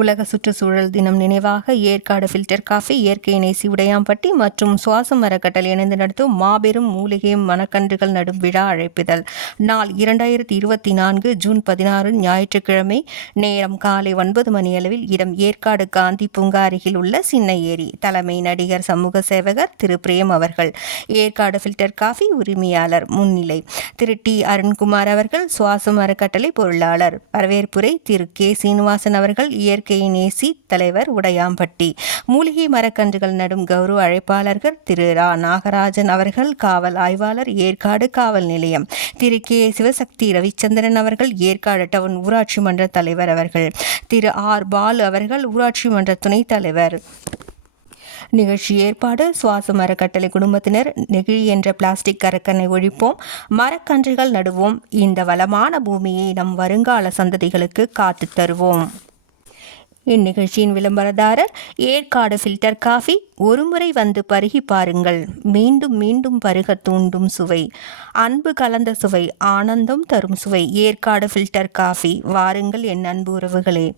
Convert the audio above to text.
உலக சுற்றுச்சூழல் தினம் நினைவாக ஏற்காடு ஃபில்டர் காஃபி, இயற்கை நேசி உடையாம்பட்டி மற்றும் சுவாசம் அறக்கட்டளை இணைந்து நடத்தும் மாபெரும் மூலிகை மரக்கன்றுகள் நடும் விழா அழைப்பிதழ். நாள் 2024 ஜூன் 16 ஞாயிற்றுக்கிழமை. நேரம் காலை 9 மணியளவில். இடம் ஏற்காடு காந்தி பூங்கா அருகில் உள்ள சின்ன ஏரி. தலைமை நடிகர் சமூக சேவகர் திரு பிரேம் அவர்கள். ஏற்காடு ஃபில்டர் காஃபி உரிமையாளர் முன்னிலை திரு டி அருண்குமார் அவர்கள். சுவாசம் அறக்கட்டளை பொருளாளர். வரவேற்புரை திரு கே சீனிவாசன் அவர்கள். இயற்கை நேசி தலைவர் உடையாம்பட்டி. மூலிகை மரக்கன்றுகள் நடும் கௌரவ அழைப்பாளர்கள் திரு ரா நாகராஜன் அவர்கள். காவல் ஆய்வாளர் ஏற்காடு காவல் நிலையம் திரு கே சிவசக்தி ரவிச்சந்திரன் அவர்கள். ஏற்காடு டவுன் ஊராட்சி மன்ற தலைவர் அவர்கள். திரு ஆர் பாலு அவர்கள் ஊராட்சி மன்ற துணைத் தலைவர். நிகழ்ச்சி ஏற்பாடு சுவாசம் அறக்கட்டளை குடும்பத்தினர். நெகிழி என்ற பிளாஸ்டிக் கரக்கனை ஒழிப்போம், மரக்கன்றுகள் நடுவோம், இந்த வளமான பூமியை நம் வருங்கால சந்ததிகளுக்கு காத்து தருவோம். இந்நிகழ்ச்சியின் விளம்பரதாரர் ஏற்காடு ஃபில்டர் காஃபி. ஒருமுறை வந்து பருகி பாருங்கள், மீண்டும் மீண்டும் பருக தூண்டும் சுவை, அன்பு கலந்த சுவை, ஆனந்தம் தரும் சுவை. Yercaud filter coffee. வாருங்கள் என் அன்பு உறவுகளே.